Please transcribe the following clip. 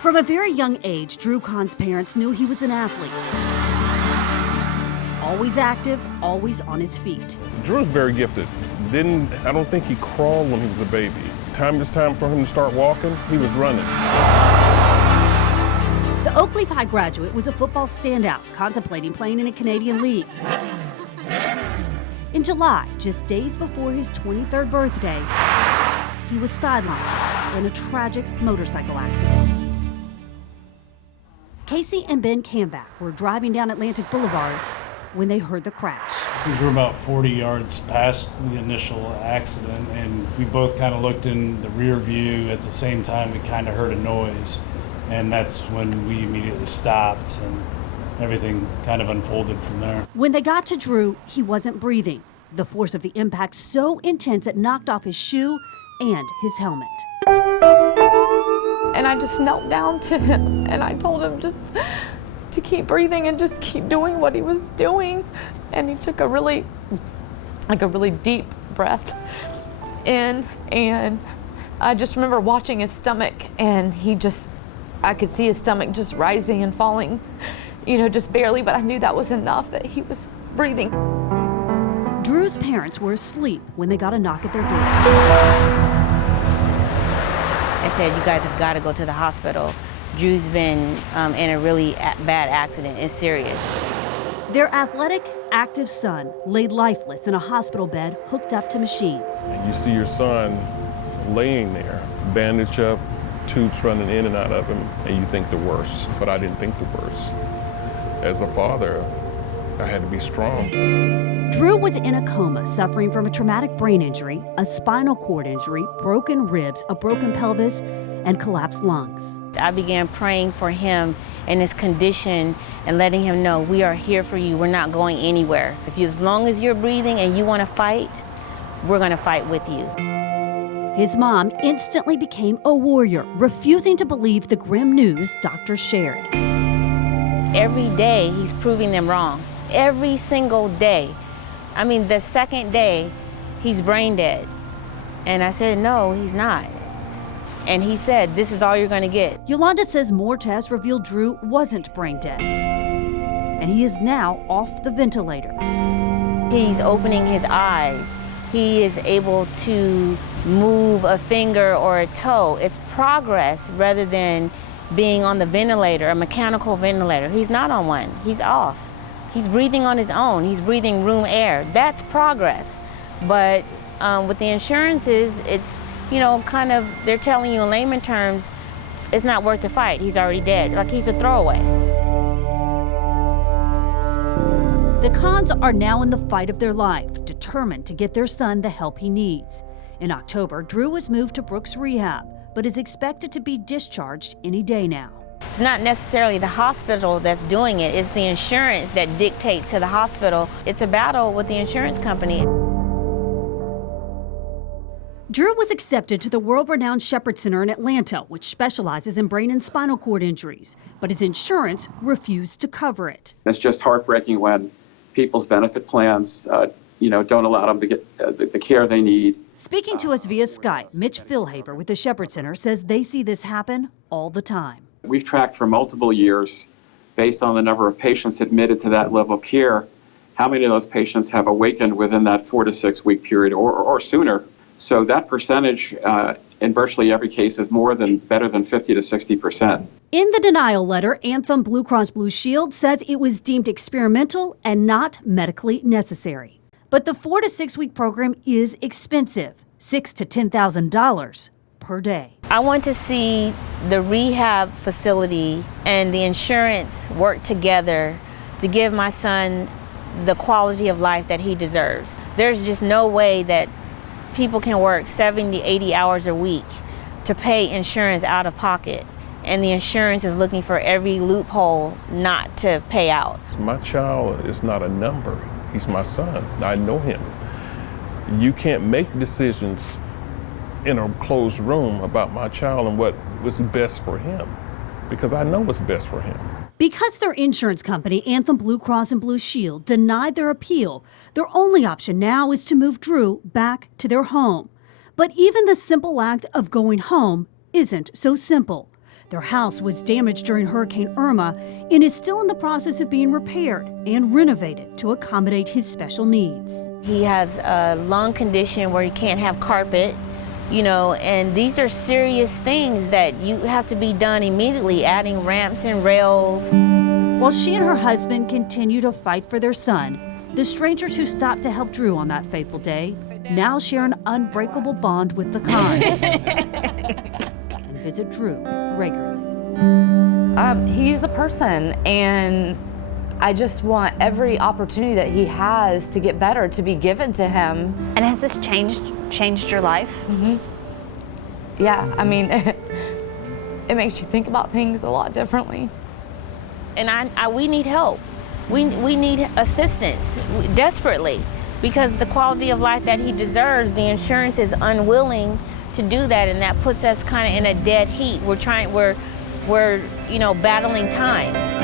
From a very young age, Drew Kahn's parents knew he was an athlete. Always active, always on his feet. Drew's very gifted. I don't think he crawled when he was a baby. It's time for him to start walking, he was running. The Oakleaf High graduate was a football standout, contemplating playing in a Canadian league. In July, just days before his 23rd birthday, he was sidelined in a tragic motorcycle accident. Casey and Ben Camback were driving down Atlantic Boulevard when they heard the crash. We were about 40 yards past the initial accident, and we both kind of looked in the rear view at the same time. We kind of heard a noise, and that's when we immediately stopped, and everything kind of unfolded from there. When they got to Drew, he wasn't breathing. The force of the impact so intense it knocked off his shoe and his helmet. And I just knelt down to him, and I told him just to keep breathing and just keep doing what he was doing. And he took a really deep breath in, and I just remember watching his stomach, and I could see his stomach just rising and falling, just barely, but I knew that was enough, that he was breathing. Drew's parents were asleep when they got a knock at their door. I said, you guys have got to go to the hospital. Drew's been in a really bad accident. It's serious. Their athletic, active son laid lifeless in a hospital bed hooked up to machines. You see your son laying there, bandaged up, tubes running in and out of him, and you think the worst. But I didn't think the worst. As a father, I had to be strong. Drew was in a coma, suffering from a traumatic brain injury, a spinal cord injury, broken ribs, a broken pelvis, and collapsed lungs. I began praying for him and his condition and letting him know, we are here for you. We're not going anywhere. As long as you're breathing and you want to fight, we're going to fight with you. His mom instantly became a warrior, refusing to believe the grim news doctors shared. Every day, he's proving them wrong. Every single day. I mean, the second day, he's brain dead. And I said, no, he's not. And he said, this is all you're going to get. Yolanda says more tests revealed Drew wasn't brain dead. And he is now off the ventilator. He's opening his eyes. He is able to move a finger or a toe. It's progress rather than being on the ventilator, a mechanical ventilator. He's not on one. He's off. He's breathing on his own. He's breathing room air. That's progress. But with the insurances, it's, they're telling you in layman terms, it's not worth the fight. He's already dead. Like he's a throwaway. The Kahns are now in the fight of their life, determined to get their son the help he needs. In October, Drew was moved to Brooks Rehab, but is expected to be discharged any day now. It's not necessarily the hospital that's doing it, it's the insurance that dictates to the hospital. It's a battle with the insurance company. Drew was accepted to the world-renowned Shepherd Center in Atlanta, which specializes in brain and spinal cord injuries, but his insurance refused to cover it. It's just heartbreaking when people's benefit plans, don't allow them to get the care they need. Speaking to us via Skype, Mitch Philhaber with the Shepherd Center says they see this happen all the time. We've tracked for multiple years, based on the number of patients admitted to that level of care, how many of those patients have awakened within that 4 to 6 week period or sooner. So that percentage in virtually every case is better than 50 to 60%. In the denial letter, Anthem Blue Cross Blue Shield says it was deemed experimental and not medically necessary. But the 4 to 6 week program is expensive, $6,000 to $10,000 per day. I want to see the rehab facility and the insurance work together to give my son the quality of life that he deserves. There's just no way that people can work 70, 80 hours a week to pay insurance out of pocket, and the insurance is looking for every loophole not to pay out. My child is not a number. He's my son. I know him. You can't make decisions in a closed room about my child and what was best for him, because I know what's best for him. Because their insurance company, Anthem Blue Cross and Blue Shield, denied their appeal, their only option now is to move Drew back to their home. But even the simple act of going home isn't so simple. Their house was damaged during Hurricane Irma and is still in the process of being repaired and renovated to accommodate his special needs. He has a lung condition where he can't have carpet, you know, and these are serious things that you have to be done immediately, adding ramps and rails. While she and her husband continue to fight for their son, the strangers who stopped to help Drew on that fateful day now share an unbreakable bond with the kind and visit Drew regularly. He's a person, and I just want every opportunity that he has to get better to be given to him. And has this changed your life? Yeah, I mean, it makes you think about things a lot differently. And we need help. We need assistance desperately, because the quality of life that he deserves, the insurance is unwilling to do that, and that puts us kind of in a dead heat. We're battling time.